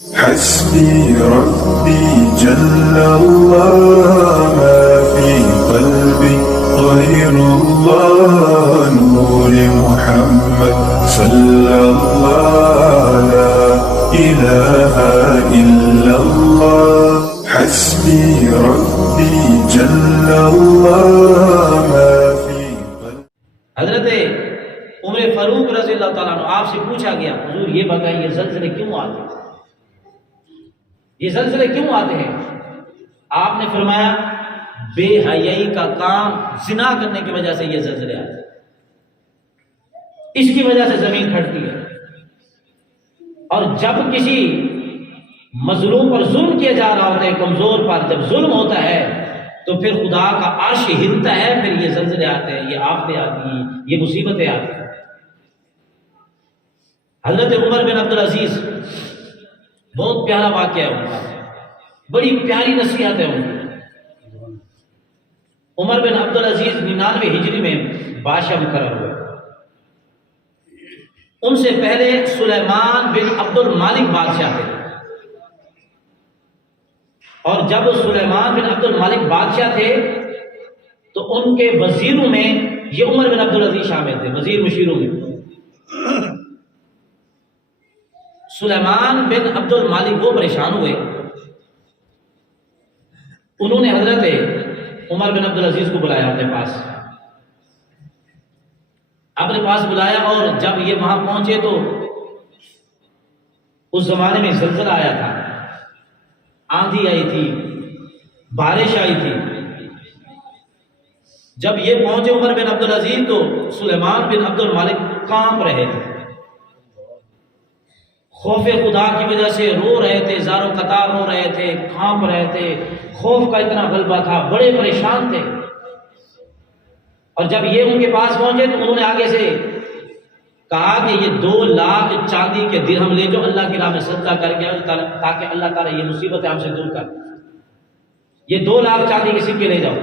حسبي ربي جل الله ما في قلبي غير الله نور محمد صلى الله لا إله إلا الله حسبي ربي جل الله ما في قلبي. حضرت عمر فاروق رضی اللہ تعالیٰ عنہ آپ سے پوچھا گیا حضور یہ بتائیے زلزلے کیوں آتے ہیں؟ یہ زلزلے کیوں آتے ہیں؟ آپ نے فرمایا بے حیائی کا کام زنا کرنے کی وجہ سے یہ زلزلے آتے ہیں، اس کی وجہ سے زمین پھٹتی ہے، اور جب کسی مظلوم پر ظلم کیا جا رہا ہوتا ہے، کمزور پر جب ظلم ہوتا ہے تو پھر خدا کا عرش ہلتا ہے، پھر یہ زلزلے آتے ہیں، یہ آفتیں آتی ہیں، یہ مصیبتیں آتی ہیں۔ حضرت عمر بن عبدالعزیز، بہت پیارا واقعہ ہے ان کا، بڑی پیاری نصیحت ہے ان کی۔ عمر بن عبدالعزیز 99 ہجری میں بادشاہ مقرر ہوئے۔ ان سے پہلے سلیمان بن عبد المالک بادشاہ تھے، اور جب سلیمان بن عبد المالک بادشاہ تھے تو ان کے وزیروں میں یہ عمر بن عبدالعزیز شامل تھے، وزیر مشیروں میں۔ سلیمان بن عبد المالک وہ پریشان ہوئے، انہوں نے حضرت عمر بن عبدالعزیز کو بلایا اپنے پاس بلایا، اور جب یہ وہاں پہنچے تو اس زمانے میں زلزلہ آیا تھا، آندھی آئی تھی، بارش آئی تھی۔ جب یہ پہنچے عمر بن عبدالعزیز تو سلیمان بن عبد المالک کانپ رہے تھے، خوف خدا کی وجہ سے رو رہے تھے، زار و قطار رو رہے تھے، کانپ رہے تھے، خوف کا اتنا غلبہ تھا، بڑے پریشان تھے۔ اور جب یہ ان کے پاس پہنچے تو انہوں نے آگے سے کہا کہ یہ 2 لاکھ چاندی کے درہم لے جو اللہ کی راہ میں صدقہ کر کے تاکہ اللہ تعالیٰ یہ مصیبت ہم سے دور کر، یہ 2 لاکھ چاندی کے سکے لے جاؤ،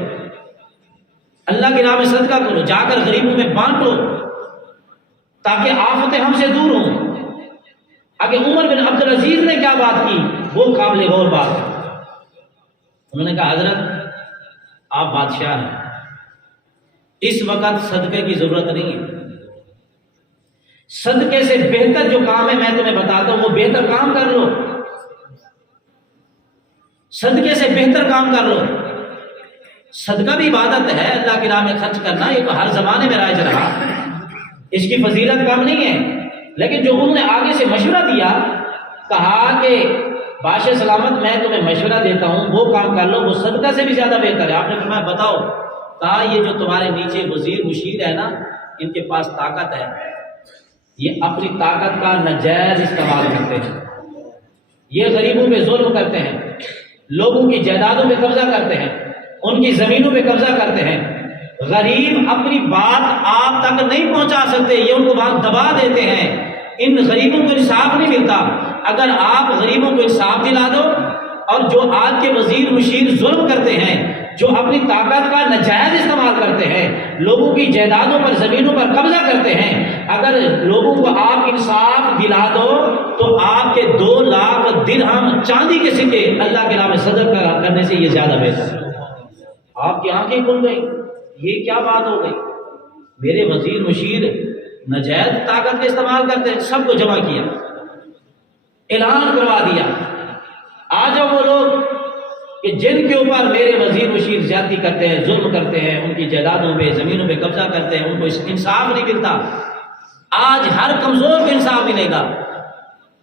اللہ کی راہ میں صدقہ کرو، جا کر غریبوں میں بانٹو تاکہ آفتیں ہم سے دور ہوں۔ آگے عمر بن عبدالعزیز نے کیا بات کی وہ قابل غور بات ہے۔ انہوں نے کہا حضرت آپ بادشاہ ہیں، اس وقت صدقے کی ضرورت نہیں ہے، صدقے سے بہتر جو کام ہے میں تمہیں بتاتا ہوں وہ بہتر کام کر لو، صدقے سے بہتر کام کر لو۔ صدقہ بھی عبادت ہے، اللہ کی راہ میں خرچ کرنا، یہ تو ہر زمانے میں رائج رہا، اس کی فضیلت کم نہیں ہے، لیکن جو انہوں نے آگے سے مشورہ دیا، کہا کہ بادشاہ سلامت میں تمہیں مشورہ دیتا ہوں وہ کام کر لو، وہ صدقہ سے بھی زیادہ بہتر ہے۔ آپ نے فرمایا بتاؤ؟ کہا یہ جو تمہارے نیچے وزیر مشیر ہے نا، ان کے پاس طاقت ہے، یہ اپنی طاقت کا ناجائز استعمال کرتے ہیں، یہ غریبوں پہ ظلم کرتے ہیں، لوگوں کی جائیدادوں پہ قبضہ کرتے ہیں، ان کی زمینوں پہ قبضہ کرتے ہیں، غریب اپنی بات آپ تک نہیں پہنچا سکتے، یہ ان کو وہاں دبا دیتے ہیں، ان غریبوں کو انصاف نہیں ملتا۔ اگر آپ غریبوں کو انصاف دلا دو، اور جو آج کے وزیر مشیر ظلم کرتے ہیں، جو اپنی طاقت کا ناجائز استعمال کرتے ہیں، لوگوں کی جائیدادوں پر زمینوں پر قبضہ کرتے ہیں، اگر لوگوں کو آپ انصاف دلا دو تو آپ کے 2 لاکھ درہم چاندی کے سکے اللہ کے راہ میں صدقہ کرنے سے یہ زیادہ بہتر ہے۔ آپ کی آنکھیں کھل گئی، یہ کیا بات ہو گئی؟ میرے وزیر مشیر ناجائز طاقت کا استعمال کرتے ہیں، سب کو جمع کیا، اعلان کروا دیا، آ جاؤ وہ لوگ کہ جن کے اوپر میرے وزیر مشیر زیادتی کرتے ہیں، ظلم کرتے ہیں، ان کی جائیدادوں پہ زمینوں پہ قبضہ کرتے ہیں، ان کو انصاف نہیں ملتا، آج ہر کمزور کو انصاف ملے گا۔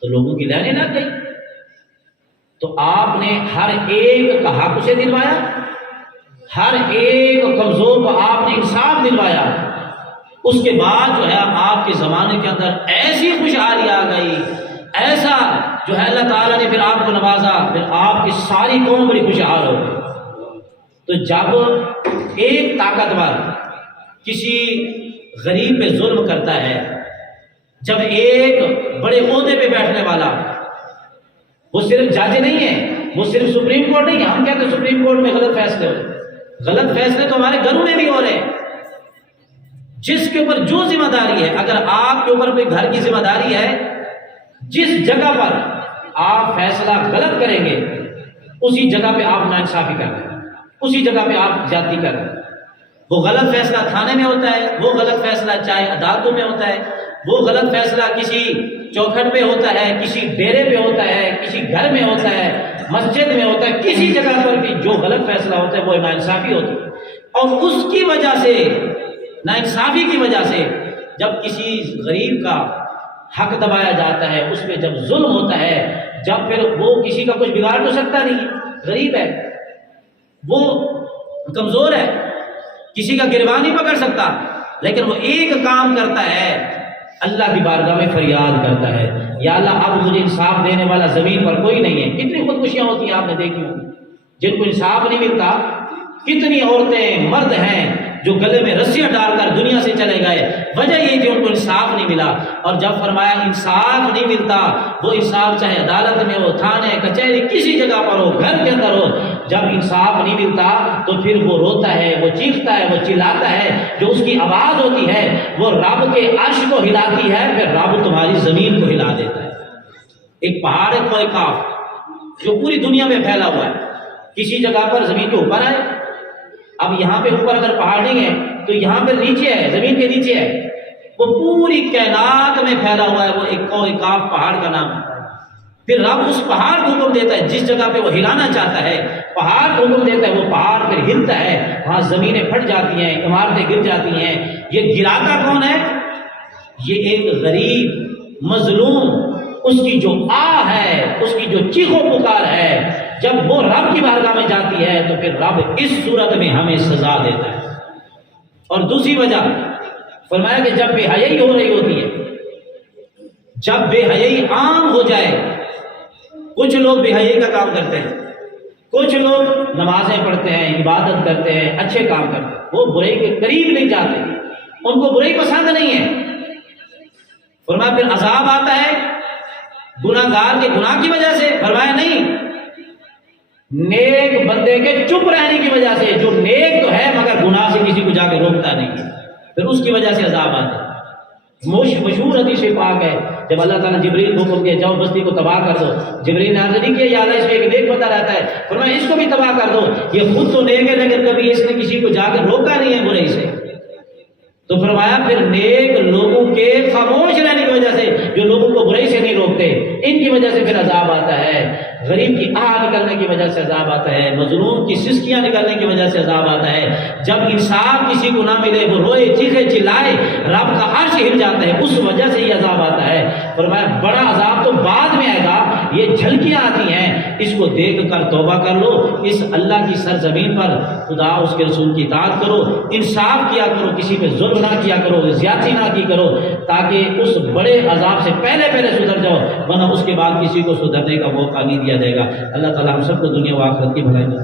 تو لوگوں کی لائنیں لگ گئی، تو آپ نے ہر ایک کا حق اسے دلوایا، ہر ایک کمزور کو آپ نے انصاف دلوایا۔ اس کے بعد جو ہے آپ کے زمانے کے اندر ایسی خوشحالی آ گئی، ایسا جو ہے اللہ تعالیٰ نے پھر آپ کو نوازا، پھر آپ کی ساری قوم بڑی خوشحال ہو گئی۔ تو جب ایک طاقتور کسی غریب پہ ظلم کرتا ہے، جب ایک بڑے عہدے پہ بیٹھنے والا، وہ صرف جج نہیں ہے، وہ صرف سپریم کورٹ نہیں ہے، ہم کہتے ہیں سپریم کورٹ میں غلط فیصلے ہو، غلط فیصلے تو ہمارے گھروں میں بھی ہو رہے ہیں۔ جس کے اوپر جو ذمہ داری ہے، اگر آپ کے اوپر کوئی گھر کی ذمہ داری ہے، جس جگہ پر آپ فیصلہ غلط کریں گے اسی جگہ پہ آپ ناانصافی کر رہے ہیں، اسی جگہ پہ آپ زیادتی کر رہے ہیں۔ وہ غلط فیصلہ تھانے میں ہوتا ہے، وہ غلط فیصلہ چاہے عدالتوں میں ہوتا ہے، وہ غلط فیصلہ کسی چوکھٹ پہ ہوتا ہے، کسی ڈیرے پہ ہوتا ہے، کسی گھر میں ہوتا ہے، مسجد میں ہوتا ہے، کسی جگہ پر بھی جو غلط فیصلہ ہوتا ہے وہ ناانصافی ہوتی ہے۔ اور اس کی وجہ سے، ناانصافی کی وجہ سے، جب کسی غریب کا حق دبایا جاتا ہے، اس پہ جب ظلم ہوتا ہے، جب پھر وہ کسی کا کچھ بگاڑ تو سکتا نہیں ہے، غریب ہے، وہ کمزور ہے، کسی کا گریبان نہیں پکڑ سکتا، لیکن وہ ایک کام کرتا ہے، اللہ کی بارگاہ میں فریاد کرتا ہے، یا اللہ اب مجھے انصاف دینے والا زمین پر کوئی نہیں ہے۔ کتنی خودکشیاں ہوتی ہیں آپ نے دیکھی ہوں، جن کو انصاف نہیں ملتا، کتنی عورتیں مرد ہیں جو گلے میں رسیاں ڈال کر دنیا سے چلے گئے، وجہ یہ کہ ان کو انصاف نہیں ملا۔ اور جب فرمایا انصاف نہیں ملتا، وہ انصاف چاہے عدالت میں ہو، تھانے، کچہری، کسی جگہ پر ہو، گھر کے اندر ہو، جب انصاف نہیں ملتا تو پھر وہ روتا ہے، وہ چیختا ہے، وہ چلاتا ہے، جو اس کی آواز ہوتی ہے وہ رب کے عرش کو ہلاتی ہے، پھر رب تمہاری زمین کو ہلا دیتا ہے۔ ایک پہاڑ ہے کوہ کاف، جو پوری دنیا میں پھیلا ہوا ہے، کسی جگہ پر زمین کے اوپر ہے، اب یہاں پہ اوپر اگر پہاڑ نہیں ہے تو یہاں پہ نیچے ہے، زمین کے نیچے ہے، وہ پوری کائنات میں پھیلا ہوا ہے، وہ ایک کوہ کاف پہاڑ کا نام ہے۔ پھر رب اس پہاڑ کو حکم دیتا ہے، جس جگہ پہ وہ ہلانا چاہتا ہے پہاڑ کو حکم دیتا ہے، وہ پہاڑ پھر ہلتا ہے، وہاں زمینیں پھٹ جاتی ہیں، عمارتیں گر جاتی ہیں۔ یہ گراتا کون ہے؟ یہ ایک غریب مظلوم، اس کی جو آہ ہے، اس کی جو چیخ و پکار ہے، جب وہ رب کی بارگاہ میں جاتی ہے تو پھر رب اس صورت میں ہمیں سزا دیتا ہے۔ اور دوسری وجہ فرمایا کہ جب بے حیائی ہو رہی ہوتی ہے، جب بے حیائی عام ہو جائے، کچھ لوگ بے حیائی کا کام کرتے ہیں، کچھ لوگ نمازیں پڑھتے ہیں، عبادت کرتے ہیں، اچھے کام کرتے ہیں، وہ برائی کے قریب نہیں جاتے، ان کو برائی پسند نہیں ہے۔ فرمایا پھر عذاب آتا ہے گناہ گار کے گناہ کی وجہ سے، فرمایا نہیں، نیک بندے کے چپ رہنے کی وجہ سے، جو نیک تو ہے مگر گناہ سے کسی کو جا کے روکتا نہیں، پھر اس کی وجہ سے عذاب آتا ہے۔ مشہور حدیث پاک ہے، جب اللہ تعالیٰ جبریل کو حکم دیا جاؤ بستی کو تباہ کر دو، جبریل نے عرض نہیں کیا یا اللہ اس میں ایک نیک بندہ رہتا ہے، فرمایا اس کو بھی تباہ کر دو، یہ خود تو نیک ہے لیکن کبھی اس نے کسی کو جا کے روکا نہیں ہے برائی سے۔ تو فرمایا پھر نیک لوگوں کے خاموش رہنے کی وجہ سے، جو لوگوں کو برائی سے نہیں روکتے، ان کی وجہ سے پھر عذاب آتا ہے۔ غریب کی آہ نکلنے کی وجہ سے عذاب آتا ہے، مظلوم کی سسکیاں نکلنے کی وجہ سے عذاب آتا ہے، جب انصاف کسی کو نہ ملے، وہ روئے چیخے چلائے، رب کا عرش ہل جاتا ہے، اس وجہ سے یہ عذاب آتا ہے۔ فرمایا بڑا عذاب تو بعد میں آئے گا، یہ جھلکیاں آتی ہیں، اس کو دیکھ کر توبہ کر لو، اس اللہ کی سرزمین پر خدا اس کے رسول کی اطاعت کرو، انصاف کیا کرو، کسی پہ ظلم نہ کیا کرو، زیادتی نہ کی کرو، تاکہ اس بڑے عذاب سے پہلے سدھر جاؤ، ورنہ اس کے بعد کسی کو سدھرنے کا موقع نہیں دیا جائے گا۔ اللہ تعالیٰ ہم سب کو دنیا و آخرت کی بھلائی دے۔